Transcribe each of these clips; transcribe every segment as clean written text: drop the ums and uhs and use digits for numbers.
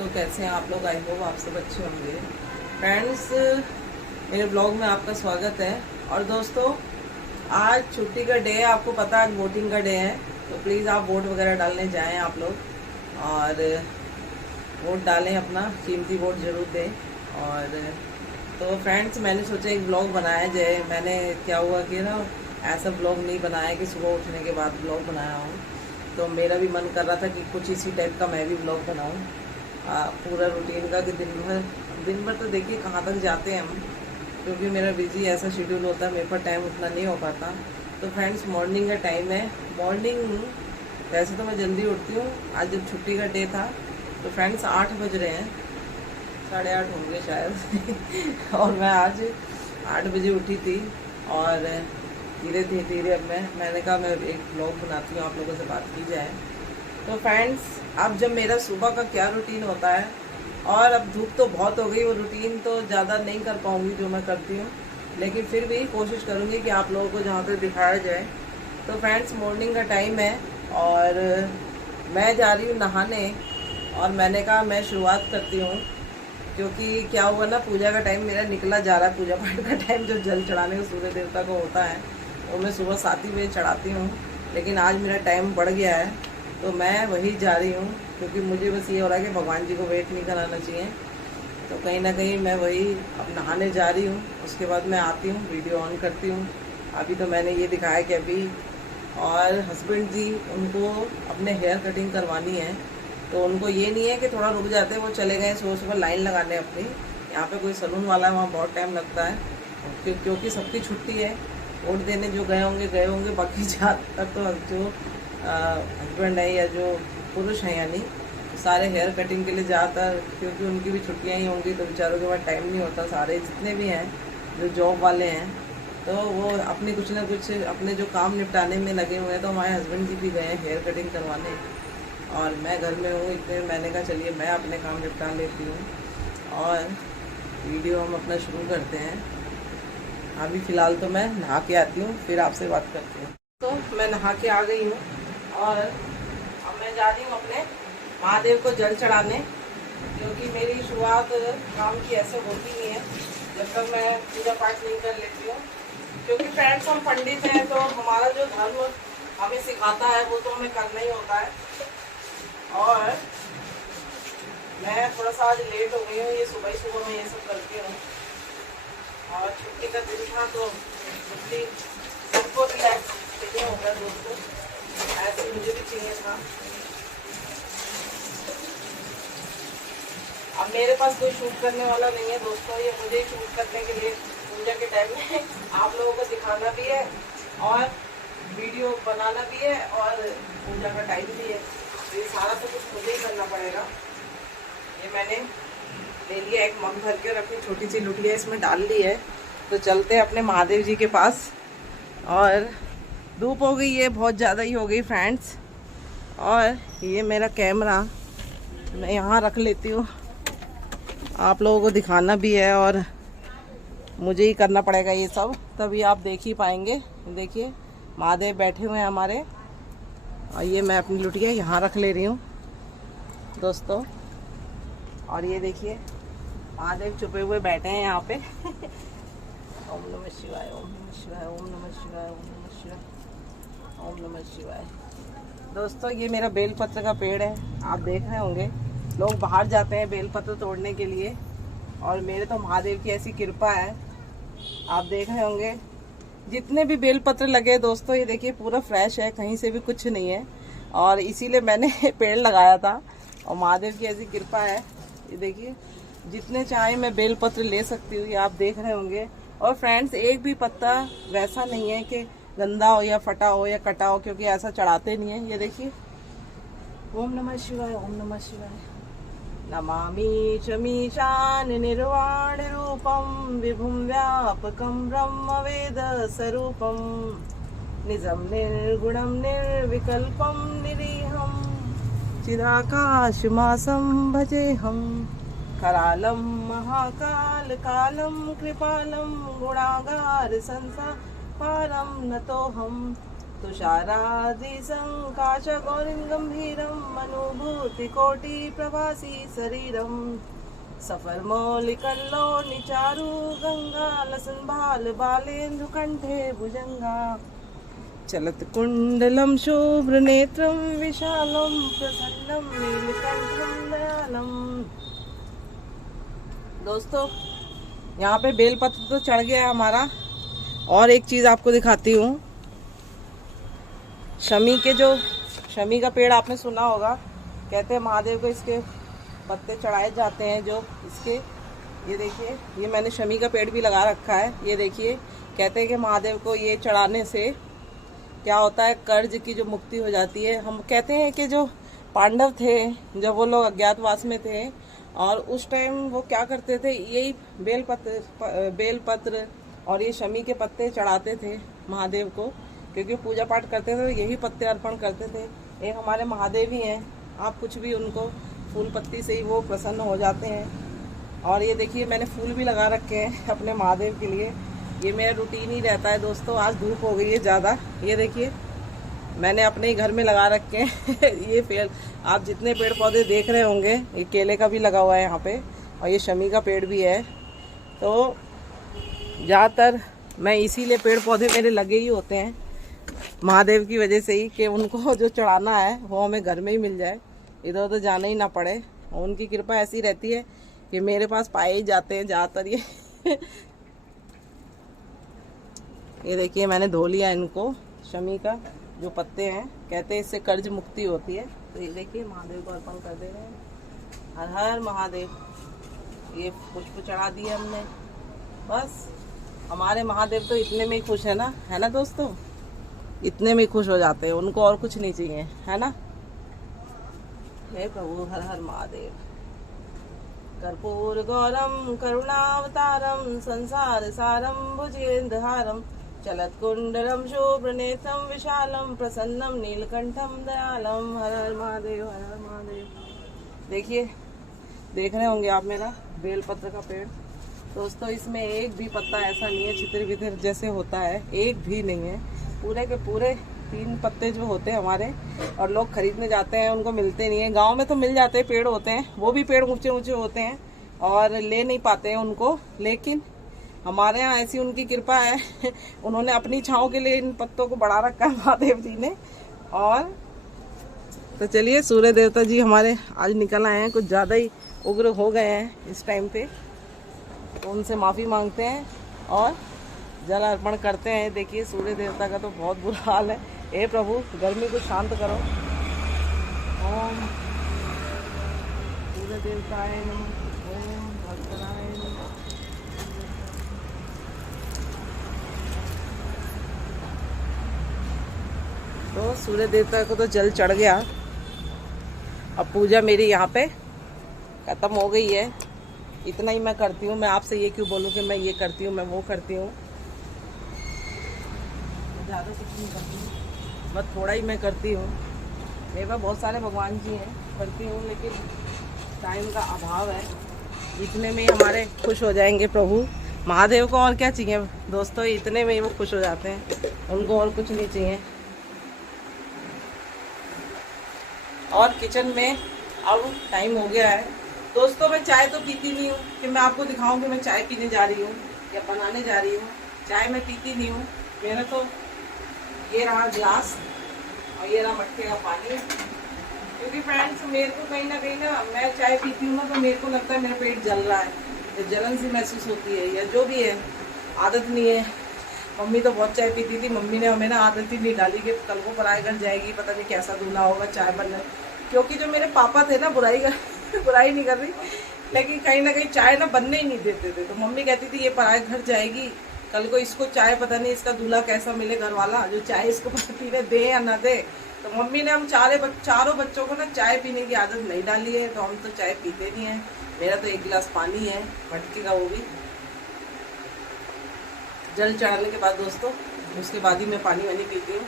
दोस्तों, कैसे हैं आप लोग? आई होप आप सब अच्छे होंगे। फ्रेंड्स, मेरे ब्लॉग में आपका स्वागत है। और दोस्तों, आज छुट्टी का डे है, आपको पता है आज वोटिंग का डे है, तो प्लीज़ आप वोट वगैरह डालने जाएं आप लोग और वोट डालें, अपना कीमती वोट ज़रूर दें। और तो फ्रेंड्स, मैंने सोचा एक ब्लॉग बनाया जाए। मैंने क्या हुआ कि ना ऐसा ब्लॉग नहीं बनाया कि सुबह उठने के बाद ब्लॉग बनाया हूँ, तो मेरा भी मन कर रहा था कि कुछ इसी टाइप का मैं भी ब्लॉग बनाऊँ, पूरा रूटीन का। कि दिन भर तो देखिए कहाँ तक जाते हैं हम, क्योंकि मेरा बिजी ऐसा शेड्यूल होता है, मेरे पर टाइम उतना नहीं हो पाता। तो फ्रेंड्स, मॉर्निंग का टाइम है। मॉर्निंग वैसे तो मैं जल्दी उठती हूँ, आज जब छुट्टी का डे था तो फ्रेंड्स 8 बज रहे हैं, 8:30 होंगे शायद और मैं आज 8 बजे उठी थी। और धीरे धीरे अब मैंने कहा मैं एक ब्लॉग बनाती हूँ, आप लोगों से बात की जाए। तो फ्रेंड्स, अब जब मेरा सुबह का क्या रूटीन होता है, और अब धूप तो बहुत हो गई, वो रूटीन तो ज़्यादा नहीं कर पाऊँगी जो मैं करती हूँ, लेकिन फिर भी कोशिश करूँगी कि आप लोगों को जहाँ तक दिखाया जाए। तो फ्रेंड्स, मॉर्निंग का टाइम है और मैं जा रही हूँ नहाने, और मैंने कहा मैं शुरुआत करती हूँ, क्योंकि क्या हुआ ना, पूजा का टाइम मेरा निकला जा रहा है। पूजा पाठ का टाइम जो जल चढ़ाने का सूर्य देवता को होता है, वो मैं सुबह 7 ही बजे चढ़ाती हूँ, लेकिन आज मेरा टाइम बढ़ गया है, तो मैं वही जा रही हूँ, क्योंकि मुझे बस ये हो रहा है कि भगवान जी को वेट नहीं कराना चाहिए। तो कहीं ना कहीं मैं वही अब नहाने जा रही हूँ, उसके बाद मैं आती हूँ, वीडियो ऑन करती हूँ। अभी तो मैंने ये दिखाया कि अभी, और हस्बैंड जी उनको अपने हेयर कटिंग करवानी है, तो उनको ये नहीं है कि थोड़ा रुक जाते हैं, वो चले गए सुबह सुबह लाइन लगाने अपनी। यहाँ पे कोई सलून वाला है, वहाँ बहुत टाइम लगता है, क्योंकि सबकी छुट्टी है। वोट देने जो गए होंगे, बाकी ज़्यादातर तो जो हस्बैंड है या जो पुरुष हैं, यानी सारे हेयर कटिंग के लिए ज़्यादातर, क्योंकि उनकी भी छुट्टियाँ ही होंगी, तो बेचारों के पास टाइम नहीं होता। सारे जितने भी हैं जो जॉब वाले हैं, तो वो अपनी कुछ ना कुछ अपने जो काम निपटाने में लगे हुए हैं। तो हमारे हस्बैंड जी भी गए हैं हेयर कटिंग करवाने, और मैं घर में हूँ, इतने मैंने कहा चलिए मैं अपने काम निपटा लेती हूँ और वीडियो हम अपना शुरू करते हैं। अभी फ़िलहाल तो मैं नहा के आती हूँ, फिर आपसे बात करती हूँ। तो मैं नहा के आ गई हूँ, और अब मैं जा रही हूँ अपने महादेव को जल चढ़ाने, क्योंकि मेरी शुरुआत काम की ऐसे होती नहीं है जब तक मैं पूजा पाठ नहीं कर लेती हूँ। क्योंकि फ्रेंड्स, हम पंडित हैं, तो हमारा जो धर्म हमें सिखाता है वो तो हमें करना ही होता है। और मैं थोड़ा सा आज लेट हो गई हूँ, ये सुबह मैं ये सब करती हूँ, और छुट्टी का दिन था तो छुट्टी सबको रिलैक्स चाहिए होगा दोस्तों, ऐसे मुझे भी चाहिए था। अब मेरे पास कोई शूट करने वाला नहीं है दोस्तों, ये मुझे ही शूट करने के लिए पूजा के टाइम में आप लोगों को दिखाना भी है और वीडियो बनाना भी है, और पूजा का टाइम भी है, तो ये सारा तो कुछ मुझे ही करना पड़ेगा। ये मैंने ले लिया, एक मग भर के रखी, छोटी सी लुटिया इसमें डाल ली है। तो चलते हैं अपने महादेव जी के पास। और धूप हो गई है, बहुत ज़्यादा ही हो गई फ्रेंड्स, और ये मेरा कैमरा मैं यहाँ रख लेती हूँ, आप लोगों को दिखाना भी है और मुझे ही करना पड़ेगा ये सब, तभी आप देख ही पाएंगे। देखिए महादेव बैठे हुए हैं हमारे, और ये मैं अपनी लुटिया यहाँ रख ले रही हूँ दोस्तों। और ये देखिए महादेव छुपे हुए बैठे हैं यहाँ पे ओम नमः शिवाय, ओम नमः शिवाय, ओम नमः शिवाय, ओम नमः शिवाय, ओम नमः शिवाय। दोस्तों, ये मेरा बेलपत्र का पेड़ है, आप देख रहे होंगे लोग बाहर जाते हैं बेलपत्र तोड़ने के लिए, और मेरे तो महादेव की ऐसी कृपा है, आप देख रहे होंगे जितने भी बेलपत्र लगे दोस्तों, ये देखिए पूरा फ्रेश है, कहीं से भी कुछ नहीं है, और इसीलिए मैंने पेड़ लगाया था। और महादेव की ऐसी कृपा है, ये देखिए जितने चाहे मैं बेलपत्र ले सकती हूँ, ये आप देख रहे होंगे। और फ्रेंड्स, एक भी पत्ता वैसा नहीं है कि गंदा हो या फटा हो या कटा हो, क्योंकि ऐसा चढ़ाते नहीं है। ये देखिए, ओम नमः शिवाय, ओम नमः शिवाय। नमामि च निर्वाण रूपम विभुम व्यापकम ब्रह्म वेद स्वरूपम निजम निर्गुणम निर्विकल्पम निरीहम चिदाकाशमासं भजेहम करालम महाकाल कालम कृपालम गुणागार संसारम नतोहम तुषारादिसं काशगौरिं गम्भीरम् अनुभूतिकोटि प्रभासी शरीरम् सफरमौलिकल्लोनिचारु गंगा लसन बाल बालेन्दु कंठे भुजंगा चलत कुंडलम शुभ्रनेत्रम विशालम प्रसन्नम नीलकंठम दयालम। दोस्तों यहाँ पे बेलपत्र तो चढ़ गया है हमारा। और एक चीज़ आपको दिखाती हूँ, शमी का पेड़ आपने सुना होगा, कहते हैं महादेव को इसके पत्ते चढ़ाए जाते हैं। जो इसके ये देखिए, ये मैंने शमी का पेड़ भी लगा रखा है। ये देखिए, कहते हैं कि महादेव को ये चढ़ाने से क्या होता है, कर्ज की जो मुक्ति हो जाती है। हम कहते हैं कि जो पांडव थे, जब वो लोग अज्ञातवास में थे और उस टाइम वो क्या करते थे, यही बेलपत्र और ये शमी के पत्ते चढ़ाते थे महादेव को, क्योंकि पूजा पाठ करते थे यही पत्ते अर्पण करते थे। एक हमारे महादेव ही हैं, आप कुछ भी उनको फूल पत्ती से ही वो प्रसन्न हो जाते हैं। और ये देखिए, मैंने फूल भी लगा रखे हैं अपने महादेव के लिए। ये मेरा रूटीन ही रहता है दोस्तों। आज धूप हो गई है ज़्यादा, ये देखिए मैंने अपने ही घर में लगा रखे हैं ये पेड़, आप जितने पेड़ पौधे देख रहे होंगे, ये केले का भी लगा हुआ है यहाँ पे, और ये शमी का पेड़ भी है। तो ज़्यादातर मैं इसीलिए, पेड़ पौधे मेरे लगे ही होते हैं महादेव की वजह से ही, कि उनको जो चढ़ाना है वो हमें घर में ही मिल जाए, इधर उधर जाना ही ना पड़े। और उनकी कृपा ऐसी रहती है कि मेरे पास पाए ही जाते हैं ज़्यादातर ये ये देखिए मैंने धो लिया इनको, शमी का जो पत्ते हैं, कहते हैं इससे कर्ज मुक्ति होती है। तो ये देखिए महादेव को अर्पण कर दे रहे हैं। हर हर महादेव। ये पुष्प चढ़ा दिए हमने। बस हमारे महादेव तो इतने में ही खुश है ना दोस्तों, इतने में ही खुश हो जाते हैं, उनको और कुछ नहीं चाहिए, है ना। हे प्रभु हर हर महादेव। कर्पूर गौरम करुणावतारम संसार सारम भुजेन्द्रहारम चलत कुंडलम शुभ्रनेत्रम विशालम प्रसन्नम नीलकंठम दयालम। हर हर महादेव, हर हर महादेव। देखिए, देख रहे होंगे आप मेरा बेलपत्र का पेड़ दोस्तों, इसमें एक भी पत्ता ऐसा नहीं है छितर बितर जैसे होता है, एक भी नहीं है। पूरे के पूरे 3 पत्ते जो होते हैं हमारे, और लोग खरीदने जाते हैं उनको मिलते नहीं है। गांव में तो मिल जाते हैं, पेड़ होते हैं, वो भी पेड़ ऊंचे ऊंचे होते हैं और ले नहीं पाते हैं उनको, लेकिन हमारे यहाँ ऐसी उनकी कृपा है उन्होंने अपनी छाँव के लिए इन पत्तों को बढ़ा रखा है महादेव जी ने। और तो चलिए, सूर्य देवता जी हमारे आज निकल आए हैं, कुछ ज़्यादा ही उग्र हो गए हैं इस टाइम पे, तो उनसे माफ़ी मांगते हैं और जल अर्पण करते हैं। देखिए सूर्य देवता का तो बहुत बुरा हाल है। हे प्रभु गर्मी को शांत करो। ओम सूर्य देवताय नमः, ओम भक्तराय नमः। तो सूर्य देवता को तो जल चढ़ गया। अब पूजा मेरी यहाँ पे खत्म हो गई है। इतना ही मैं करती हूँ। मैं आपसे ये क्यों बोलूँ कि मैं ये करती हूँ, मैं वो करती हूँ, ज़्यादा कुछ नहीं करती हूँ, बस थोड़ा ही मैं करती हूँ। मेरे पास बहुत सारे भगवान जी हैं, करती हूँ, लेकिन टाइम का अभाव है। इतने में ही हमारे खुश हो जाएंगे प्रभु। महादेव को और क्या चाहिए दोस्तों, इतने में ही वो खुश हो जाते हैं, उनको और कुछ नहीं चाहिए। और किचन में अब टाइम हो गया है दोस्तों। मैं चाय तो पीती नहीं हूँ कि मैं आपको दिखाऊं कि मैं चाय पीने जा रही हूँ या बनाने जा रही हूँ। चाय मैं पीती नहीं हूँ। मेरा तो ये रहा गिलास और ये रहा मटके का पानी, क्योंकि फ्रेंड्स मेरे को कहीं ना मैं चाय पीती हूँ ना, तो मेरे को लगता है मेरा पेट जल रहा है, या जलन सी महसूस होती है, या जो भी है, आदत नहीं है। मम्मी तो बहुत चाय पीती थी। मम्मी ने हमें ना आदत ही नहीं डाली कि कल को पराए घर जाएगी, पता नहीं कैसा दूल्हा होगा चाय बनने। क्योंकि जो मेरे पापा थे ना, बुराई नहीं कर रही, लेकिन कहीं ना कहीं चाय ना बनने ही नहीं देते थे। तो मम्मी कहती थी ये पराए घर जाएगी, कल को इसको चाय, पता नहीं इसका दूल्हा कैसा मिले घर वाला, जो चाय इसको पीने दे या ना दे। तो मम्मी ने हम चारों बच्चों को ना चाय पीने की आदत नहीं डाली है, तो हम तो चाय पीते नहीं है। मेरा तो एक गिलास पानी है मटके का, वो भी जल चढ़ाने के बाद दोस्तों, उसके बाद ही मैं पानी वानी पीती हूँ।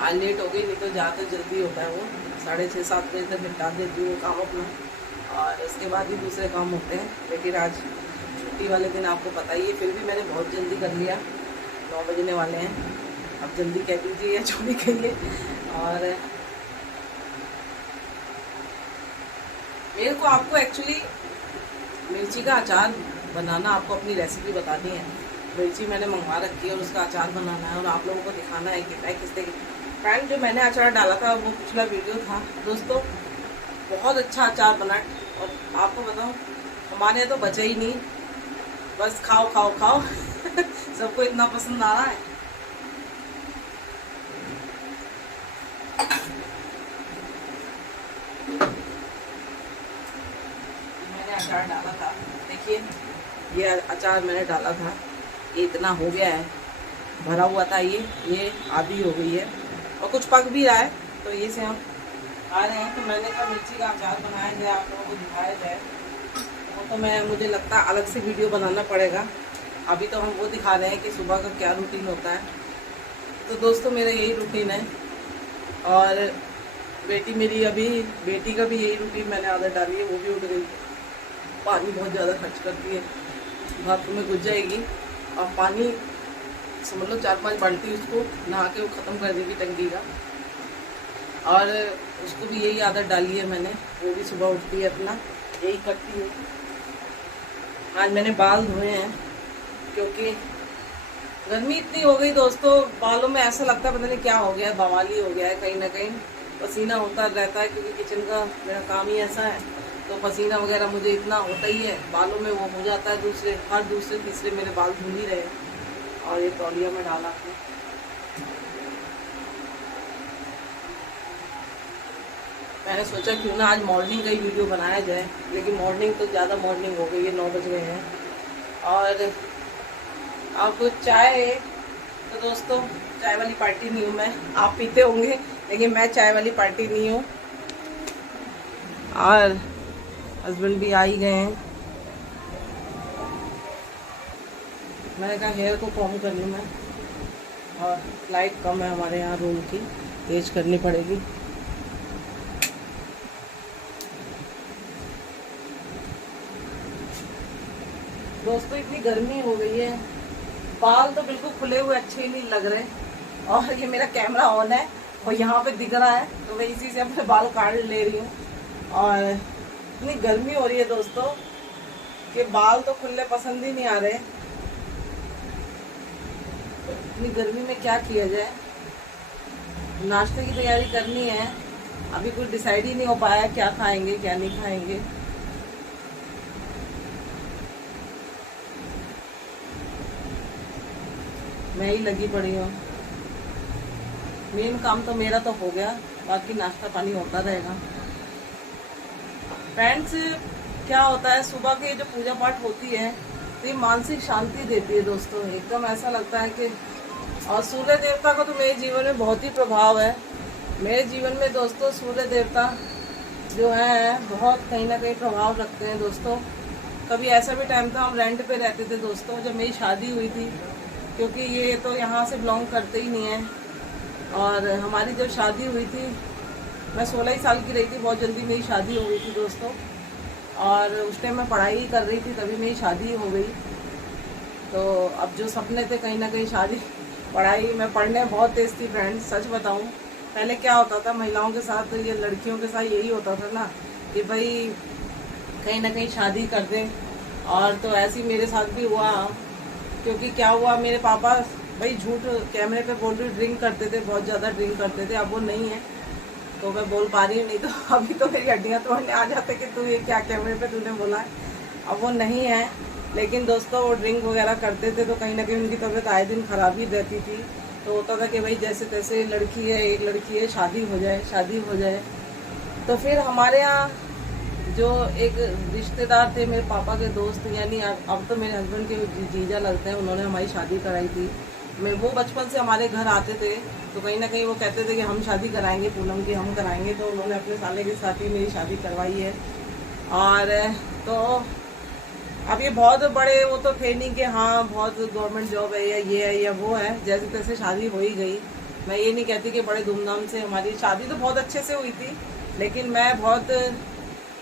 आज लेट हो गई, नहीं तो ज़्यादातर जल्दी होता है, वो 6:30-7 बजे तक निपटा देती हूँ काम अपना, और इसके बाद ही दूसरे काम होते हैं। लेकिन आज छुट्टी वाले दिन आपको पता ही है, फिर भी मैंने बहुत जल्दी कर लिया। 9 बजने वाले हैं अब जल्दी कह दीजिए या जो भी कहिए। और मेरे को आपको एक्चुअली मिर्ची का अचार बनाना आपको अपनी रेसिपी बतानी है। मिर्ची मैंने मंगवा रखी है और उसका अचार बनाना है और आप लोगों को दिखाना है कि मैं किस तरीके। फ्रेंड जो मैंने अचार डाला था वो पिछला वीडियो था दोस्तों, बहुत अच्छा अचार बना। और आपको बताऊं हमारे यहाँ तो बचा ही नहीं, बस खाओ खाओ खाओ सबको इतना पसंद आ रहा है। मैंने अचार डाला था, देखिए ये अचार मैंने डाला था, ये इतना हो गया है, भरा हुआ था ये आधी हो गई है और कुछ पक भी रहा है। तो ये से हम आ रहे हैं, तो मैंने कहा मिर्ची का अचार बनाया जाए, आप लोगों को दिखाया जाए। तो मुझे लगता है अलग से वीडियो बनाना पड़ेगा। अभी तो हम वो दिखा रहे हैं कि सुबह का क्या रूटीन होता है। तो दोस्तों मेरा यही रूटीन है और बेटी मेरी अभी बेटी का भी यही रूटीन मैंने आदत डाली है। वो भी उठ गई, पानी बहुत ज़्यादा खर्च करती है, बाथरूम में घुस जाएगी और पानी समझ लो 4-5 बाल्टी उसको नहा के वो ख़त्म कर देगी टंकी का। और उसको भी यही आदत डाली है मैंने, वो भी सुबह उठती है अपना यही करती है। आज मैंने बाल धोए हैं क्योंकि गर्मी इतनी हो गई दोस्तों, बालों में ऐसा लगता है पता नहीं क्या हो गया है, बवाली हो गया है, कहीं ना कहीं पसीना होता रहता है क्योंकि किचन का मेरा काम ही ऐसा है। तो पसीना वगैरह मुझे इतना होता ही है, बालों में वो हो जाता है, हर दूसरे तीसरे मेरे बाल धुल ही रहे। और ये तौलिया में डाला था, मैंने सोचा क्यों ना आज मॉर्निंग का ही वीडियो बनाया जाए, लेकिन मॉर्निंग तो ज़्यादा मॉर्निंग हो गई है, 9 बज गए हैं। और अब चाय, तो दोस्तों चाय वाली पार्टी नहीं हूँ मैं, आप पीते होंगे लेकिन मैं चाय वाली पार्टी नहीं हूँ। और हस्बैंड भी आ ही गए हैं, मैंने कहा हेयर को कॉम कर लूँ मैं। और लाइट कम है हमारे यहाँ रूम की, तेज करनी पड़ेगी। दोस्तों इतनी गर्मी हो गई है, बाल तो बिल्कुल खुले हुए अच्छे ही नहीं लग रहे। और ये मेरा कैमरा ऑन है और यहाँ पे दिख रहा है, तो मैं इसी से अपने बाल काट ले रही हूँ। और इतनी गर्मी हो रही है दोस्तों कि बाल तो खुले पसंद ही नहीं आ रहे। इतनी गर्मी में क्या किया जाए, नाश्ते की तैयारी करनी है, अभी कुछ डिसाइड ही नहीं हो पाया क्या खाएंगे क्या नहीं खाएंगे। मैं ही लगी पड़ी हूँ, मेन काम तो मेरा तो हो गया, बाकी नाश्ता पानी होता रहेगा। फ्रेंड्स क्या होता है, सुबह की जो पूजा पाठ होती है तो ये मानसिक शांति देती है दोस्तों, एकदम ऐसा लगता है कि। और सूर्य देवता का तो मेरे जीवन में बहुत ही प्रभाव है। मेरे जीवन में दोस्तों सूर्य देवता जो है बहुत कहीं ना कहीं प्रभाव रखते हैं दोस्तों। कभी ऐसा भी टाइम था हम रेंट पे रहते थे दोस्तों, जब मेरी शादी हुई थी, क्योंकि ये तो यहाँ से बिलोंग करते ही नहीं है। और हमारी जब शादी हुई थी मैं 16 ही साल की रही थी, बहुत जल्दी मेरी शादी हो गई थी दोस्तों। और उस टाइम मैं पढ़ाई कर रही थी, तभी मेरी शादी हो गई। तो अब जो सपने थे कहीं ना कहीं शादी, पढ़ाई, मैं पढ़ने बहुत तेज़ थी फ्रेंड्स, सच बताऊं। पहले क्या होता था महिलाओं के साथ, ये लड़कियों के साथ यही होता था ना कि भाई कहीं ना कहीं शादी कर दें। और तो ऐसे ही मेरे साथ भी हुआ, क्योंकि क्या हुआ, मेरे पापा भाई झूठ कैमरे पे बोल रही, ड्रिंक करते थे, बहुत ज़्यादा ड्रिंक करते थे। अब वो नहीं है तो मैं बोल पा रही हूँ, नहीं तो अभी तो मेरी हड्डियाँ तोड़ने आ जाते कि तू ये क्या कैमरे पे तूने बोला है। अब वो नहीं है, लेकिन दोस्तों वो ड्रिंक वगैरह करते थे तो कहीं ना कहीं उनकी तबीयत आए दिन ख़राब ही रहती थी। तो होता था कि भाई जैसे तैसे लड़की है, एक लड़की है, शादी हो जाए शादी हो जाए। तो फिर हमारे यहाँ जो एक रिश्तेदार थे मेरे पापा के दोस्त, यानी अब तो मेरे हस्बैंड के जीजा लगते हैं, उन्होंने हमारी शादी कराई थी। वो बचपन से हमारे घर आते थे, तो कहीं ना कहीं वो कहते थे कि हम शादी कराएंगे पूनम की, हम कराएंगे। तो उन्होंने अपने साले के साथ ही मेरी शादी करवाई है। और तो अब ये बहुत बड़े वो तो थे नहीं कि हाँ बहुत गवर्नमेंट जॉब है या ये है या वो है, जैसे तैसे शादी हो ही गई। मैं ये नहीं कहती कि बड़े धूमधाम से, हमारी शादी तो बहुत अच्छे से हुई थी, लेकिन मैं बहुत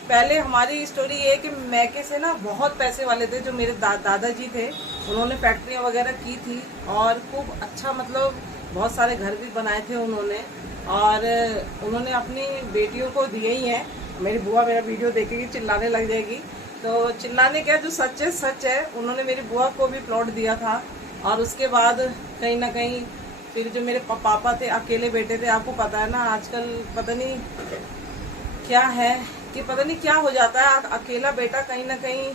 पहले, हमारी स्टोरी ये है कि मैके से ना बहुत पैसे वाले थे जो मेरे दादाजी थे, उन्होंने फैक्ट्रियाँ वगैरह की थी और खूब अच्छा, मतलब बहुत सारे घर भी बनाए थे उन्होंने, और उन्होंने अपनी बेटियों को दिए ही हैं। मेरी बुआ मेरा वीडियो देखेगी चिल्लाने लग जाएगी, तो चिल्लाने क्या, जो सच है सच है। उन्होंने मेरी बुआ को भी प्लॉट दिया था, और उसके बाद कहीं ना कहीं फिर जो मेरे पापा थे, अकेले बेटे थे, आपको पता है ना आजकल पता नहीं क्या है कि पता नहीं क्या हो जाता है, अकेला बेटा कहीं ना कहीं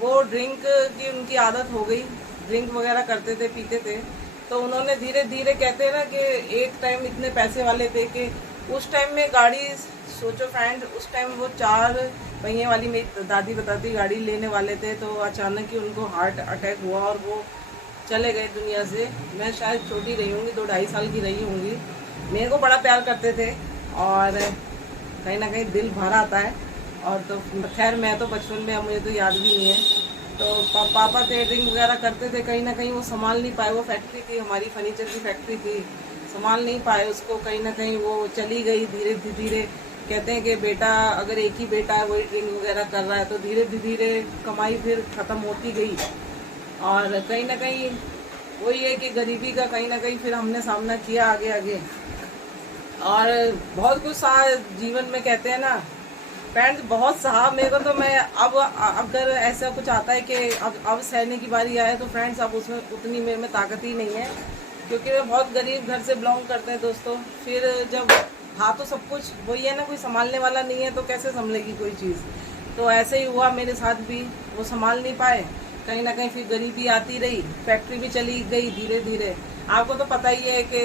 वो ड्रिंक की उनकी आदत हो गई, ड्रिंक वगैरह करते थे, पीते थे। तो उन्होंने धीरे धीरे, कहते हैं ना कि एक टाइम इतने पैसे वाले थे कि उस टाइम में गाड़ी, सोचो फ्रेंड, उस टाइम वो 4 पहिए वाली मेरी दादी बताती गाड़ी लेने वाले थे, तो अचानक ही उनको हार्ट अटैक हुआ और वो चले गए दुनिया से। मैं शायद छोटी रही होंगी, 2-2.5 साल की रही होंगी। मेरे को बड़ा प्यार करते थे और कहीं ना कहीं दिल भर आता है। और तो खैर मैं तो बचपन में, मुझे तो याद भी नहीं है। तो पापा थे, ड्रिंक वगैरह करते थे, कहीं ना कहीं वो संभाल नहीं पाए। वो फैक्ट्री थी हमारी, फर्नीचर की फैक्ट्री थी, संभाल नहीं पाए उसको, कहीं ना कहीं वो चली गई धीरे धीरे। कहते हैं कि बेटा, अगर एक ही बेटा है वही ड्रिंक वगैरह कर रहा है, तो धीरे धीरे कमाई फिर ख़त्म होती गई। और कहीं ना कहीं वही है कि गरीबी का कहीं ना कहीं फिर हमने सामना किया आगे आगे, और बहुत कुछ सहा जीवन में। कहते हैं ना फ्रेंड्स, बहुत सहा मेरे को। तो मैं अब अगर ऐसा कुछ आता है कि अब सहने की बारी आए, तो फ्रेंड्स अब उसमें उतनी मेरे में ताकत ही नहीं है, क्योंकि मैं बहुत गरीब घर से बिलोंग करते हैं दोस्तों। फिर जब हाँ तो सब कुछ वही है ना, कोई संभालने वाला नहीं है तो कैसे संभलेगी कोई चीज़। तो ऐसे ही हुआ मेरे साथ भी, वो संभाल नहीं पाए, कहीं ना कहीं फिर गरीबी आती रही, फैक्ट्री भी चली गई धीरे धीरे। आपको तो पता ही है कि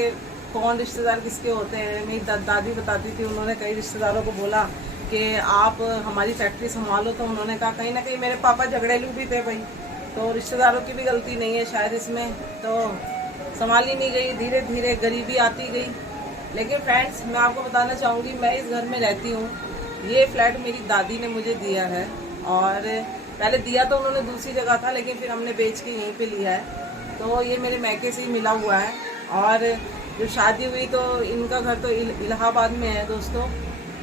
कौन रिश्तेदार किसके होते हैं। मेरी दादी बताती थी, उन्होंने कई रिश्तेदारों को बोला कि आप हमारी फैक्ट्री संभालो, तो उन्होंने कहा, कहीं ना कहीं मेरे पापा झगड़ेलू भी थे भाई, तो रिश्तेदारों की भी गलती नहीं है शायद इसमें, तो संभाली नहीं गई, धीरे धीरे गरीबी आती गई। लेकिन फ्रेंड्स, मैं आपको बताना चाहूँगी, मैं इस घर में रहती हूँ, ये फ्लैट मेरी दादी ने मुझे दिया है, और पहले दिया तो उन्होंने दूसरी जगह था, लेकिन फिर हमने बेच के यहीं पे लिया है। तो ये मेरे मैके से ही मिला हुआ है। और जब शादी हुई तो इनका घर तो इलाहाबाद में है दोस्तों।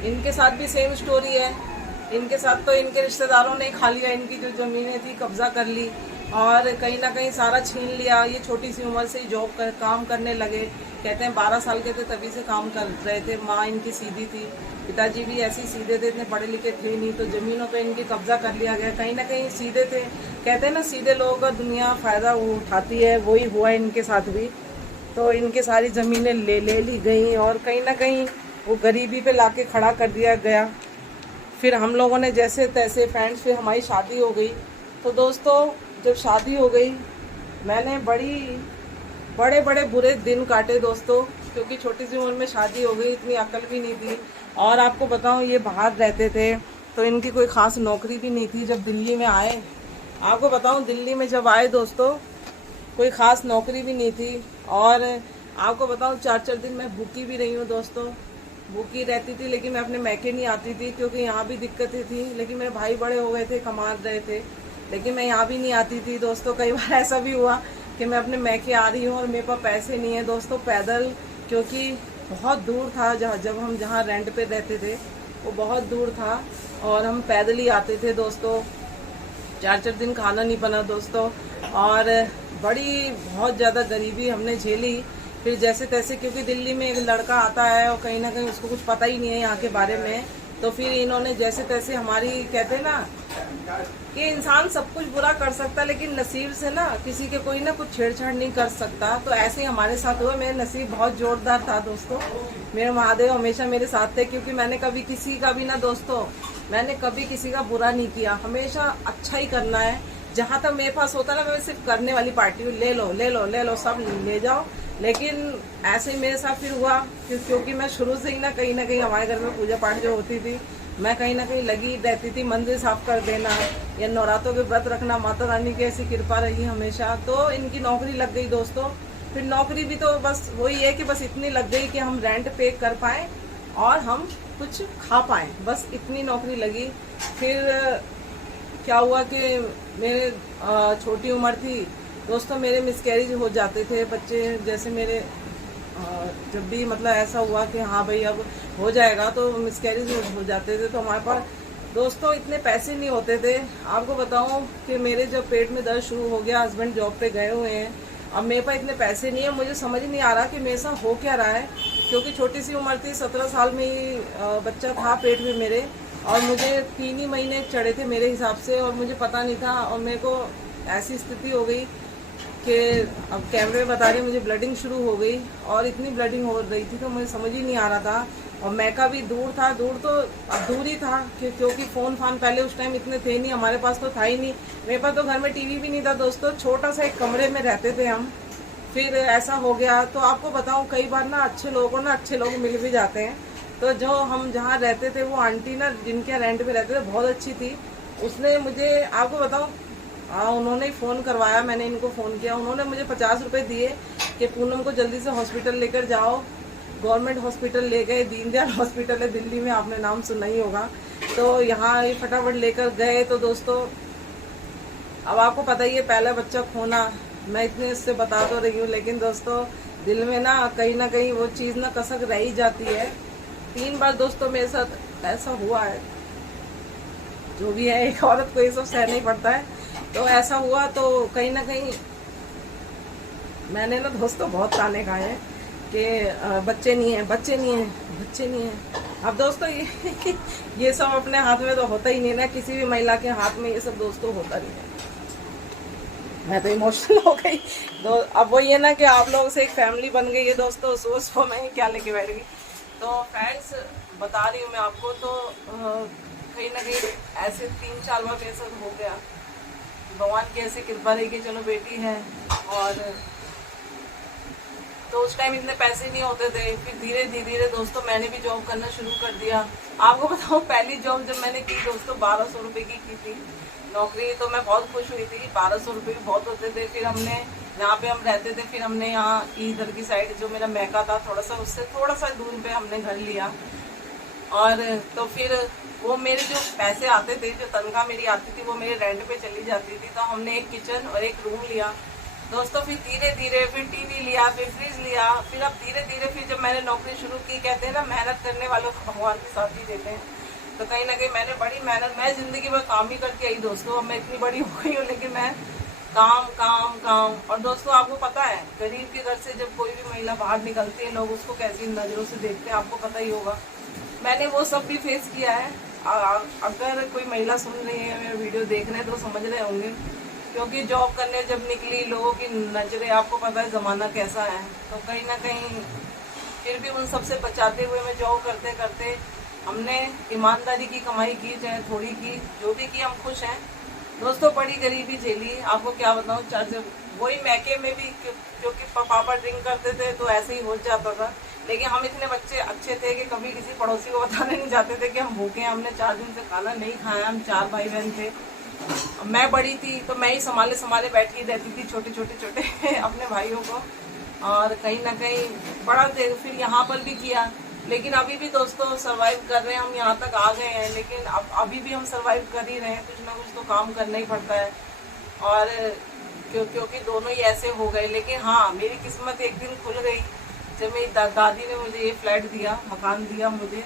इनके साथ भी सेम स्टोरी है। इनके साथ तो इनके रिश्तेदारों ने खा लिया, इनकी जो ज़मीनें थी कब्जा कर ली, और कहीं ना कहीं सारा छीन लिया। ये छोटी सी उम्र से ही काम करने लगे। कहते हैं 12 साल के थे तभी से काम कर रहे थे। माँ इनकी सीधी थी, पिताजी भी ऐसे ही सीधे थे, इतने पढ़े लिखे थे नहीं, तो ज़मीनों पे इनके कब्जा कर लिया गया। कहीं ना कहीं सीधे थे, कहते हैं ना सीधे लोगों का दुनिया फ़ायदा उठाती है, वही हुआ इनके साथ भी। तो इनके सारी ज़मीनें ले ली गई, और कहीं ना कहीं वो गरीबी पे लाके खड़ा कर दिया गया। फिर हम लोगों ने जैसे तैसे, फ्रेंड्स, फिर हमारी शादी हो गई। तो दोस्तों जब शादी हो गई, मैंने बड़े बड़े बुरे दिन काटे दोस्तों, क्योंकि छोटी सी उम्र में शादी हो गई, इतनी अकल भी नहीं थी। और आपको बताऊं, ये बाहर रहते थे, तो इनकी कोई ख़ास नौकरी भी नहीं थी। जब दिल्ली में आए, आपको बताऊं, दिल्ली में जब आए दोस्तों, कोई ख़ास नौकरी भी नहीं थी। और आपको बताऊं, 4-4 दिन मैं भूखी भी रही हूँ दोस्तों, भूखी रहती थी। लेकिन मैं अपने मैके नहीं आती थी, क्योंकि यहाँ भी दिक्कतें थी। लेकिन मेरे भाई बड़े हो गए थे, कमा रहे थे, लेकिन मैं यहाँ भी नहीं आती थी दोस्तों। कई बार ऐसा भी हुआ कि मैं अपने मैके आ रही हूँ और मेरे पास पैसे नहीं है दोस्तों, पैदल, क्योंकि बहुत दूर था, जब हम जहाँ रेंट पे रहते थे वो बहुत दूर था, और हम पैदल ही आते थे दोस्तों। 4-4 दिन खाना नहीं बना दोस्तों, और बहुत ज़्यादा गरीबी हमने झेली। फिर जैसे तैसे, क्योंकि दिल्ली में एक लड़का आता है और कहीं ना कहीं उसको कुछ पता ही नहीं है यहाँ के बारे में, तो फिर इन्होंने जैसे तैसे हमारी, कहते हैं ना कि इंसान सब कुछ बुरा कर सकता है, लेकिन नसीब से ना किसी के कोई ना कुछ छेड़छाड़ नहीं कर सकता। तो ऐसे ही हमारे साथ हुआ। मेरा नसीब बहुत जोरदार था दोस्तों, मेरे महादेव हमेशा मेरे साथ थे, क्योंकि मैंने कभी किसी का भी ना दोस्तों, मैंने कभी किसी का बुरा नहीं किया, हमेशा अच्छा ही करना है। जहाँ तक मेरे पास होता ना, मैं सिर्फ करने वाली पार्टी हूँ, ले लो ले लो ले लो, सब ले जाओ। लेकिन ऐसे ही मेरे साथ फिर हुआ, क्योंकि मैं शुरू से ही ना कहीं हमारे घर में पूजा पाठ जो होती थी, मैं कहीं ना कहीं लगी रहती थी। मंदिर साफ कर देना या नवरात्रों के व्रत रखना, माता रानी की ऐसी कृपा रही हमेशा। तो इनकी नौकरी लग गई दोस्तों। फिर नौकरी भी तो बस वही है कि बस इतनी लग गई कि हम रेंट पे कर पाएँ और हम कुछ खा पाएँ, बस इतनी नौकरी लगी। फिर क्या हुआ कि मेरे छोटी उम्र थी दोस्तों, मेरे मिसकैरेज हो जाते थे बच्चे। जैसे मेरे जब भी मतलब ऐसा हुआ कि हाँ भाई अब हो जाएगा, तो मिसकैरेज हो जाते थे। तो हमारे पास दोस्तों इतने पैसे नहीं होते थे। आपको बताऊं कि मेरे जब पेट में दर्द शुरू हो गया, हस्बैंड जॉब पे गए हुए हैं, अब मेरे पास इतने पैसे नहीं है, मुझे समझ नहीं आ रहा कि मेरे साथ हो क्या रहा है, क्योंकि छोटी सी उम्र थी, 17 साल में ही बच्चा था पेट में मेरे, और मुझे 3 ही महीने चढ़े थे मेरे हिसाब से, और मुझे पता नहीं था। और मेरे को ऐसी स्थिति हो गई कि अब कैमरे बता रहे मुझे ब्लडिंग शुरू हो गई, और इतनी ब्लडिंग हो रही थी तो मुझे समझ ही नहीं आ रहा था। और मैका भी दूर था, दूर तो अब दूर ही था, क्योंकि फ़ोन फान पहले उस टाइम इतने थे नहीं, हमारे पास तो था ही नहीं। मेरे पास तो घर में टीवी भी नहीं था दोस्तों, छोटा सा एक कमरे में रहते थे हम। फिर ऐसा हो गया, तो आपको बताऊं कई बार ना अच्छे लोगों को ना अच्छे लोग मिल भी जाते हैं। तो जो हम जहाँ रहते थे वो आंटी ना जिनके रेंट पे रहते थे बहुत अच्छी थी, उसने मुझे, आपको बताऊं, उन्होंने फ़ोन करवाया, मैंने इनको फ़ोन किया, उन्होंने मुझे 50 रुपये दिए कि पूनम को जल्दी से हॉस्पिटल लेकर जाओ। गवर्नमेंट हॉस्पिटल ले गए, दीनदयाल हॉस्पिटल है दिल्ली में, आपने नाम सुना ही होगा। तो यहाँ ये फटाफट लेकर गए। तो दोस्तों अब आपको पता ही है, पहला बच्चा खोना, मैं इतने इससे बता तो रही हूँ, लेकिन दोस्तों दिल में ना कहीं वो चीज़ ना कसक रह ही जाती है। 3 बार दोस्तों मेरे साथ ऐसा हुआ है, जो भी है एक औरत को ये सब सहना ही पड़ता है। तो ऐसा हुआ तो कहीं ना कहीं मैंने ना दोस्तों बहुत ताने खाए हैं कि बच्चे नहीं हैं, बच्चे नहीं हैं, बच्चे नहीं हैं। अब दोस्तों ये सब अपने हाथ में तो होता ही नहीं ना, किसी भी महिला के हाथ में ये सब दोस्तों होता नहीं है। मैं तो इमोशनल हो गई। तो अब वो ये ना कि आप लोगों से एक फैमिली बन गई है दोस्तों, सोच मैं क्या लेके बैठ गई। तो फ्रेंड्स बता रही हूँ मैं आपको, तो कहीं ना कहीं ऐसे 3-4 बार मेरे साथ हो गया। भगवान की ऐसी कृपा रही कि चलो बेटी है, और तो उस टाइम इतने पैसे नहीं होते थे। फिर धीरे धीरे दोस्तों मैंने भी जॉब करना शुरू कर दिया। आपको बताऊँ पहली जॉब जब मैंने की दोस्तों 1200 रुपये की थी नौकरी, तो मैं बहुत खुश हुई थी। 1200 रुपये भी बहुत होते थे। फिर हमने यहाँ पे हम रहते थे, फिर हमने यहाँ इधर की साइड जो मेरा मैका था थोड़ा सा, उससे थोड़ा सा दूर पे हमने घर लिया। और तो फिर वो मेरे जो पैसे आते थे, जो तनख्वाह मेरी आती थी, वो मेरे रेंट पे चली जाती थी। तो हमने एक किचन और एक रूम लिया दोस्तों। फिर धीरे धीरे फिर टीवी लिया, फिर फ्रिज लिया। फिर अब धीरे धीरे फिर जब मैंने नौकरी शुरू की, कहते हैं ना मेहनत करने वालों को भगवान की साथ ही देते हैं। तो कहीं ना कहीं मैंने बड़ी मेहनत, मैं जिंदगी में काम ही करके आई दोस्तों। अब मैं इतनी बड़ी हो गई हूँ, लेकिन मैं काम काम काम। और दोस्तों आपको पता है, गरीब के घर से जब कोई भी महिला बाहर निकलती है, लोग उसको कैसी नज़रों से देखते हैं आपको पता ही होगा। मैंने वो सब भी फेस किया है। अगर कोई महिला सुन रही है, मेरा वीडियो देख रहे हैं, तो समझ रहे होंगे, क्योंकि जॉब करने जब निकली, लोगों की नज़रें, आपको पता है ज़माना कैसा है। तो कहीं ना कहीं फिर भी उन सबसे बचाते हुए मैं जॉब करते करते हमने ईमानदारी की कमाई की, चाहे थोड़ी की, जो भी की, हम खुश हैं दोस्तों। बड़ी गरीबी झेली, आपको क्या बताऊँ। चार्ज वही मैके में भी, क्योंकि पापा ड्रिंक करते थे तो ऐसे ही हो जाता था। लेकिन हम इतने बच्चे अच्छे थे कि कभी किसी पड़ोसी को बताने नहीं जाते थे कि हम भूखे हैं, हमने 4 दिन से खाना नहीं खाया। हम 4 भाई बहन थे, मैं बड़ी थी तो मैं ही संभाले बैठी रहती थी छोटे अपने भाइयों को। और कहीं ना कहीं बड़ा देर फिर यहाँ पर भी किया, लेकिन अभी भी दोस्तों सरवाइव कर रहे हैं। हम यहाँ तक आ गए हैं, लेकिन अब अभी भी हम सरवाइव कर ही रहे हैं। कुछ ना कुछ तो काम करना ही पड़ता है। और क्योंकि दोनों ही ऐसे हो गए। लेकिन हाँ, मेरी किस्मत एक दिन खुल गई जब मेरी दादी ने मुझे ये फ्लैट दिया, मकान दिया मुझे।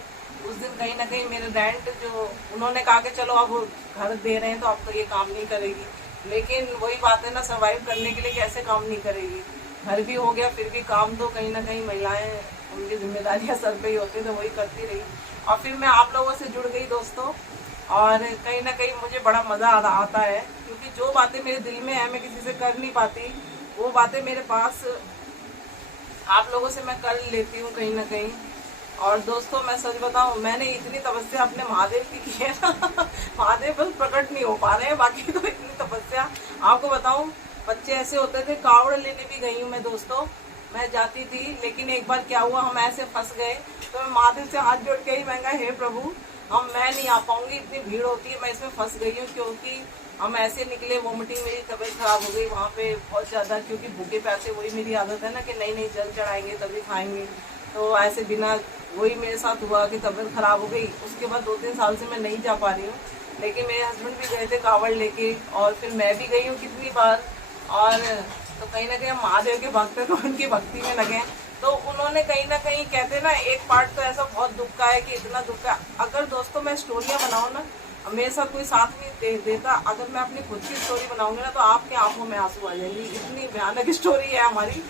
उस दिन कहीं ना कहीं मेरे रेंट जो उन्होंने कहा कि चलो अब घर दे रहे हैं तो अब तो ये काम नहीं करेगी। लेकिन वही बात है ना, सर्वाइव करने के लिए कैसे काम नहीं करेगी। घर भी हो गया, फिर भी काम तो कहीं ना कहीं महिलाएं, उनकी जिम्मेदारियां सर पे ही होती, तो वही करती रही। और फिर मैं आप लोगों से जुड़ गई दोस्तों, और कहीं ना कहीं मुझे बड़ा मज़ा आता है, क्योंकि जो बातें मेरे दिल में है मैं किसी से कर नहीं पाती, वो बातें मेरे पास आप लोगों से मैं कर लेती हूँ कहीं ना कहीं। और दोस्तों मैं सच बताऊं, मैंने इतनी तपस्या अपने महादेव की है ना महादेव बस प्रकट नहीं हो पा रहे हैं, बाकी तो इतनी तपस्या। आपको बताऊं, बच्चे ऐसे होते थे, कावड़ लेने भी गई हूँ मैं दोस्तों, मैं जाती थी। लेकिन एक बार क्या हुआ, हम ऐसे फंस गए, तो मैं महादेव से हाथ जोड़ के ही मैं कहा, हे प्रभु मैं नहीं आ पाऊंगी, इतनी भीड़ होती है, मैं इसमें फंस गई हूँ। क्योंकि हम ऐसे निकले, वोमिटिंग, मेरी तबीयत खराब हो गई वहाँ पे बहुत ज़्यादा, क्योंकि भूखे प्यासे, वही मेरी आदत है ना कि नहीं जल चढ़ाएंगे तभी खाएंगे। तो ऐसे बिना, वही मेरे साथ हुआ कि तबीयत खराब हो गई। उसके बाद 2-3 साल से मैं नहीं जा पा रही हूँ। लेकिन मेरे हस्बैंड भी गए थे कावड़ लेके, और फिर मैं भी गई हूँ कितनी बार। और तो कहीं ना कहीं हम महादेव के भक्त हैं, तो उनकी भक्ति में लगे। तो उन्होंने कहीं ना कहीं, कहते ना, एक पार्ट तो ऐसा बहुत दुख का है कि इतना दुख का, अगर दोस्तों मैं स्टोरियाँ बनाऊँ ना, मेरे साथ कोई साथ नहीं देता। अगर मैं अपनी खुद की स्टोरी बनाऊंगी ना तो आपके आंखों में आंसू आ जाएंगे। इतनी भयानक स्टोरी है हमारी।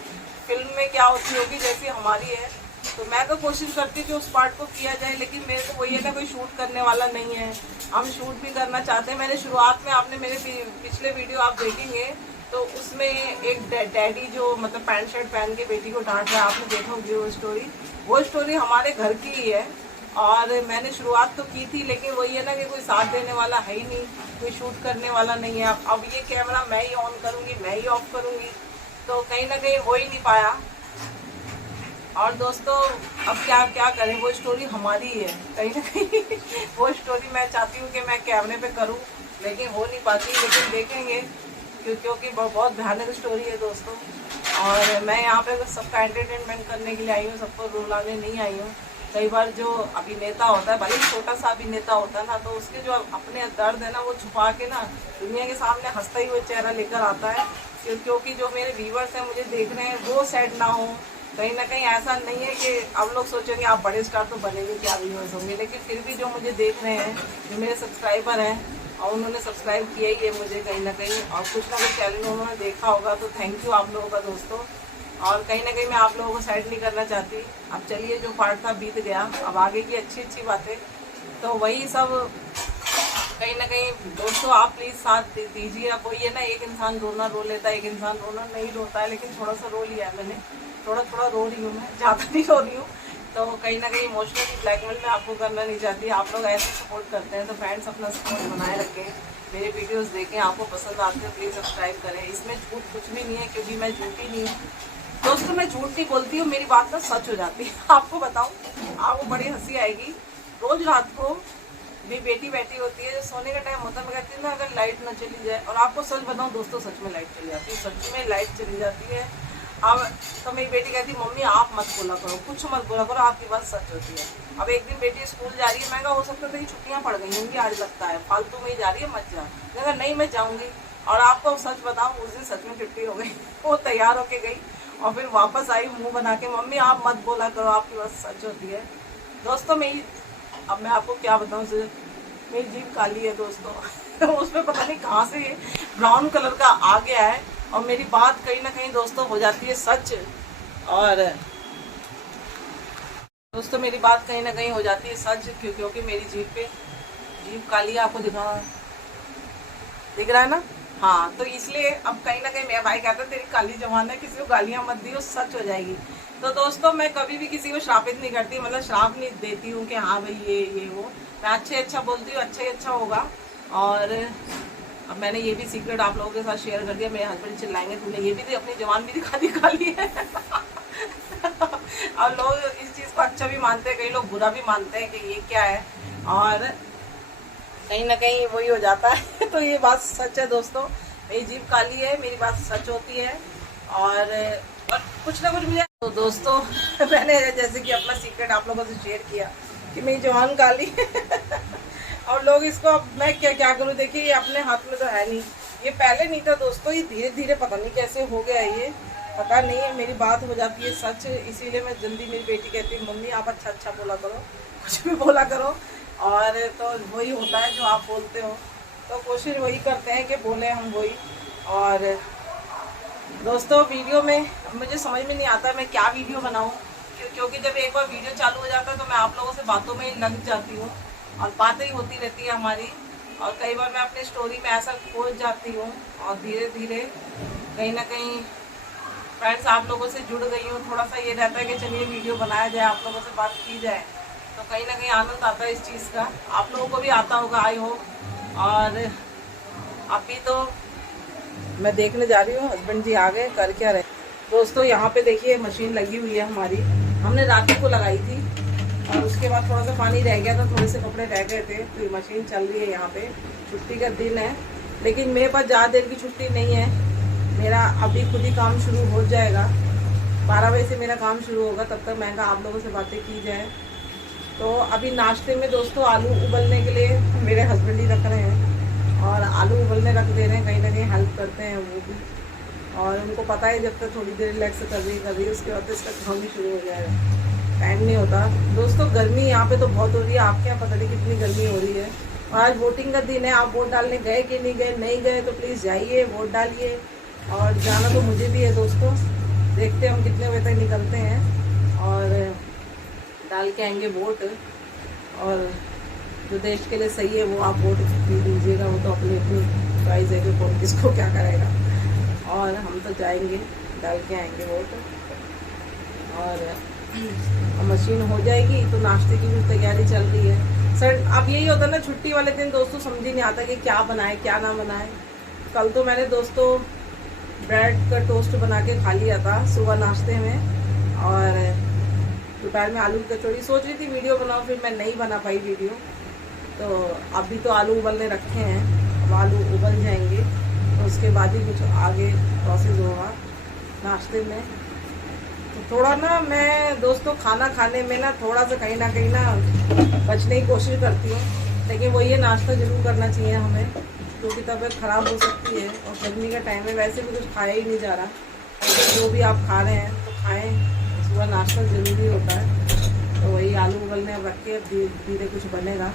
फिल्म में क्या होती होगी जैसी हमारी है। तो मैं तो कोशिश करती कि उस पार्ट को किया जाए, लेकिन मेरे को वही है ना, कोई शूट करने वाला नहीं है। हम शूट भी करना चाहते हैं। मैंने शुरुआत में, आपने मेरे पिछले वीडियो आप देखेंगे तो उसमें एक डैडी जो मतलब पैंट शर्ट पहन के बेटी को डांट रहा है, आपने देखा होगी वो स्टोरी हमारे घर की ही है। और मैंने शुरुआत तो की थी, लेकिन वही है ना कि कोई साथ देने वाला है ही नहीं, कोई शूट करने वाला नहीं है। अब ये कैमरा मैं ही ऑन करूँगी, मैं ही ऑफ करूँगी, तो कहीं ना कहीं हो ही नहीं पाया। और दोस्तों अब क्या क्या करें, वो स्टोरी हमारी है कहीं ना कहीं। वो स्टोरी मैं चाहती हूँ कि मैं कैमरे पे करूँ, लेकिन हो नहीं पाती। लेकिन देखेंगे, क्योंकि बहुत भयानक स्टोरी है दोस्तों। और मैं यहाँ पे सबका एंटरटेनमेंट करने के लिए आई हूँ, सबको रुलाने नहीं आई हूँ। कई बार जो अभिनेता होता है, भले छोटा सा अभिनेता होता है ना, तो उसके जो अपने दर्द है ना वो छुपा के ना दुनिया के सामने हंसता ही हुआ चेहरा लेकर आता है। क्योंकि जो मेरे व्यूवर्स हैं, मुझे देख रहे हैं, वो सैड ना हो। कहीं ना कहीं ऐसा नहीं है कि अब लोग सोचेंगे आप बड़े स्टार तो बनेंगे, क्या व्यूवर्स होंगे, लेकिन फिर भी जो मुझे देख रहे हैं, जो मेरे सब्सक्राइबर हैं, और उन्होंने सब्सक्राइब किया ही है मुझे कहीं ना कहीं, और कुछ ना कुछ चैनल उन्होंने देखा होगा, तो थैंक यू आप लोगों का दोस्तों। और कहीं ना कहीं मैं आप लोगों को साइड नहीं करना चाहती। अब चलिए, जो पार्ट था बीत गया, अब आगे की अच्छी बातें, तो वही सब कहीं ना कहीं दोस्तों आप प्लीज़ साथ दीजिए। अब वही है ना, एक इंसान रो लेता है, एक इंसान रोना नहीं रोता है, लेकिन थोड़ा सा रो लिया है मैंने, थोड़ा रो रही हूँ मैं, ज़्यादा नहीं रो रही हूँ। तो कहीं ना कहीं इमोशनली ब्लैकमेल मैं आपको करना नहीं चाहती। आप लोग ऐसे सपोर्ट करते हैं, तो फ्रेंड्स अपना सपोर्ट बनाए रखें, मेरे वीडियोस देखें, आपको पसंद आते हैं प्लीज़ सब्सक्राइब करें। इसमें झूठ कुछ भी नहीं है, क्योंकि मैं झूठी नहीं हूँ दोस्तों, मैं झूठ नहीं बोलती हूँ, मेरी बात ना सच हो जाती है। आपको बताऊँ, आपको बड़ी हंसी आएगी। रोज़ रात को मेरी बेटी बैठी होती है, सोने का टाइम होता है, मैं कहती हूँ ना अगर लाइट ना चली जाए, और आपको सच बताऊँ दोस्तों, सच में लाइट चली जाती है, सच में लाइट चली जाती है। अब तो मेरी बेटी कहती है मम्मी आप मत बोला करो, कुछ मत बोला करो, आपकी बात सच होती है। अब एक दिन बेटी स्कूल जा रही है, मैं कहा हो सकता था कि छुट्टियाँ पड़ गई होंगी आज, लगता है फालतू में ही जा रही है, मत जा। मैं कहा नहीं मैं जाऊँगी, और आपको सच बताऊँ उस दिन सच में छुट्टी हो गई। वो तैयार होके गई और फिर वापस आई मुँह बना के, मम्मी आप मत बोला करो, आपकी बात सच होती है। दोस्तों अब मैं आपको क्या बताऊँ, मेरी जीभ काली है दोस्तों। उसमें पता नहीं कहाँ से ये ब्राउन कलर का आ गया है, और मेरी बात कहीं ना कहीं दोस्तों हो जाती है सच। और दोस्तों मेरी बात कहीं ना कहीं हो जाती है सच, क्योंकि मेरी जीभ काली है, आपको दिख रहा है ना। हाँ, तो इसलिए अब कहीं ना कहीं मेरा भाई कहता है तेरी काली जवान है, किसी को गालियाँ मत दियो, सच हो जाएगी। तो दोस्तों मैं कभी भी किसी को श्रापित नहीं करती, मतलब श्राप नहीं देती हूँ कि हाँ भाई ये वो, मैं अच्छा बोलती हूँ, अच्छा ही अच्छा होगा। और अब मैंने ये भी सीक्रेट आप लोगों के साथ शेयर कर दिया। मेरे हस्बैंड चिल्लाएंगे तूने ये भी अपनी जवान भी दिखा ली है। और लोग इस चीज़ को अच्छा भी मानते हैं, कई लोग बुरा भी मानते हैं कि ये क्या है, और कहीं ना कहीं वही हो जाता है। तो ये बात सच है दोस्तों, मेरी जीभ काली है, मेरी बात सच होती है, और कुछ ना कुछ मुझे। तो दोस्तों मैंने जैसे कि अपना सीक्रेट आप लोगों से शेयर किया कि मेरी जवान काली है। और लोग इसको, अब मैं क्या करूँ, देखिए ये अपने हाथ में तो है नहीं, ये पहले नहीं था दोस्तों, ये धीरे धीरे पता नहीं कैसे हो गया, ये पता नहीं है। मेरी बात हो जाती है सच, इसीलिए मैं जल्दी, मेरी बेटी कहती है मम्मी आप अच्छा बोला करो, कुछ भी बोला करो, और तो वही होता है जो आप बोलते हो। तो कोशिश वही करते हैं कि बोले हम वही। और दोस्तों वीडियो में मुझे समझ में नहीं आता मैं क्या वीडियो बनाऊँ, क्योंकि जब एक बार वीडियो चालू हो जाता है तो मैं आप लोगों से बातों में ही लग जाती हूँ, और बातें ही होती रहती है हमारी। और कई बार मैं अपनी स्टोरी में ऐसा खो जाती हूँ, और धीरे धीरे कहीं ना कहीं फ्रेंड्स आप लोगों से जुड़ गई हूँ। थोड़ा सा ये रहता है कि चलिए वीडियो बनाया जाए, आप लोगों से बात की जाए, तो कहीं ना कहीं आनंद आता है इस चीज़ का, आप लोगों को भी आता होगा आई होप। और अभी तो मैं देखने जा रही हूँ हस्बैंड जी आ गए, कर क्या रहे। दोस्तों यहाँ पे देखिए मशीन लगी हुई है हमारी, हमने रात को लगाई थी, और उसके बाद थोड़ा सा पानी रह गया था, थोड़े से कपड़े रह गए थे, तो मशीन चल रही है यहाँ पे। छुट्टी का दिन है, लेकिन मेरे पास ज़्यादा देर की छुट्टी नहीं है, मेरा अभी खुद ही काम शुरू हो जाएगा, 12 बजे से मेरा काम शुरू होगा। तब तक मैं आप लोगों से बातें की जाए। तो अभी नाश्ते में दोस्तों आलू उबलने के लिए मेरे हस्बैंड ही रख रहे हैं, और आलू उबलने रख दे रहे हैं, कहीं ना कहीं हेल्प करते हैं वो भी। और उनको पता है जब तक थोड़ी देर रिलैक्स कर रही है, उसके बाद तो इसका काम भी शुरू हो जाएगा, टाइम नहीं होता। दोस्तों गर्मी यहाँ पे तो बहुत हो रही है, आपके यहाँ पता नहीं कितनी गर्मी हो रही है। और आज वोटिंग का दिन है। आप वोट डालने गए कि नहीं गए, नहीं गए तो प्लीज़ जाइए, वोट डालिए। और जाना तो मुझे भी है दोस्तों, देखते हैं हम कितने बजे तक निकलते हैं और डाल के आएंगे वोट। और जो देश के लिए सही है वो आप वोट दीजिएगा, वो तो अपनी अपनी चॉइस है कि कौन किसको क्या करेगा। और हम तो जाएंगे, डाल के आएंगे वोट। और मशीन हो जाएगी तो नाश्ते की भी तैयारी चल रही है। सर अब यही होता है ना, छुट्टी वाले दिन दोस्तों समझ ही नहीं आता कि क्या बनाए क्या ना बनाए। कल तो मैंने दोस्तों ब्रेड का टोस्ट बना के खा लिया था सुबह नाश्ते में, और दोपहर में आलू की कचौड़ी सोच रही थी वीडियो बनाओ, फिर मैं नहीं बना पाई वीडियो। तो अभी तो आलू उबलने रखे हैं, अब आलू उबल जाएंगे तो उसके बाद ही कुछ आगे प्रोसेस होगा नाश्ते में। तो थोड़ा ना मैं दोस्तों खाना खाने में ना थोड़ा सा कहीं ना बचने की कोशिश करती हूँ, लेकिन वही है नाश्ता जरूर करना चाहिए हमें, क्योंकि तबीयत ख़राब हो सकती है। और गर्मी का टाइम है, वैसे भी कुछ खाया ही नहीं जा रहा, तो जो भी आप खा रहे हैं तो खाएँ, सुबह नाश्ता ज़रूरी होता है। तो वही आलू उबलने अब रख के धीरे धीरे कुछ बनेगा।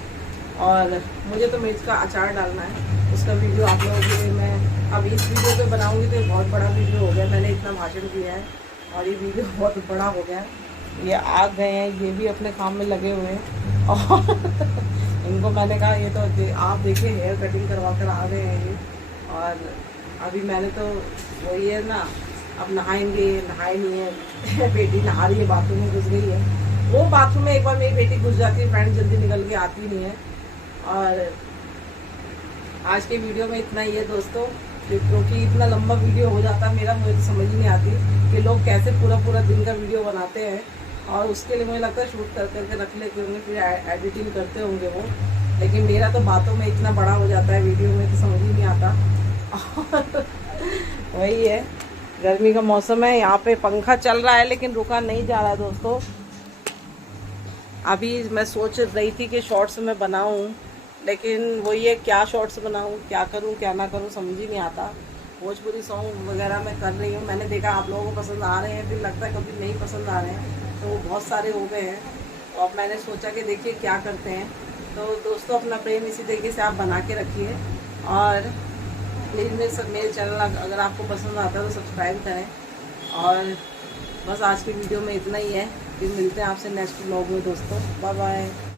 और मुझे तो मिर्च का अचार डालना है, उसका वीडियो आप लोगों के लिए मैं अब इस वीडियो पे बनाऊंगी। तो ये बहुत बड़ा वीडियो हो गया, मैंने इतना भाषण किया है और ये वीडियो बहुत बड़ा हो गया है। ये आ गए हैं, ये भी अपने काम में लगे हुए हैं और इनको मैंने कहा ये तो आप देखिए हेयर कटिंग करवा कर आ गए हैं ये। और अभी मैंने तो वही है ना, अब नहाएंगे, नहाए नहीं है बेटी नहा रही है, बाथरूम में घुस गई है। वो बाथरूम में एक बार मेरी बेटी घुस जाती है, फ्रेंड जल्दी निकल के आती नहीं है। और आज के वीडियो में इतना ही है दोस्तों, क्योंकि इतना लंबा वीडियो हो जाता है मेरा, मुझे तो समझ ही नहीं आती कि लोग कैसे पूरा दिन का वीडियो बनाते हैं। और उसके लिए मुझे लगता है शूट कर करके रख लेते होंगे, फिर एडिटिंग करते होंगे वो। लेकिन मेरा तो बातों में इतना बड़ा हो जाता है, वीडियो में तो समझ ही नहीं आता। और वही है, गर्मी का मौसम है, यहाँ पे पंखा चल रहा है लेकिन रुका नहीं जा रहा है दोस्तों। अभी मैं सोच रही थी कि शॉर्ट्स में बनाऊं, लेकिन वही है क्या शॉर्ट्स बनाऊं, क्या करूं क्या ना करूं समझ ही नहीं आता। भोजपुरी सॉन्ग वगैरह मैं कर रही हूँ, मैंने देखा आप लोगों को पसंद आ रहे हैं, फिर लगता है कभी नहीं पसंद आ रहे हैं, तो वो बहुत सारे हो गए हैं। तो अब मैंने सोचा कि देखिए क्या करते हैं। तो दोस्तों अपना प्रेम इसी तरीके से आप बना के रखिए, और प्लीज़ मेरे चैनल अगर आपको पसंद आता है तो सब्सक्राइब करें। और बस आज की वीडियो में इतना ही है, फिर मिलते हैं आपसे नेक्स्ट व्लॉग में दोस्तों, बाय बाय।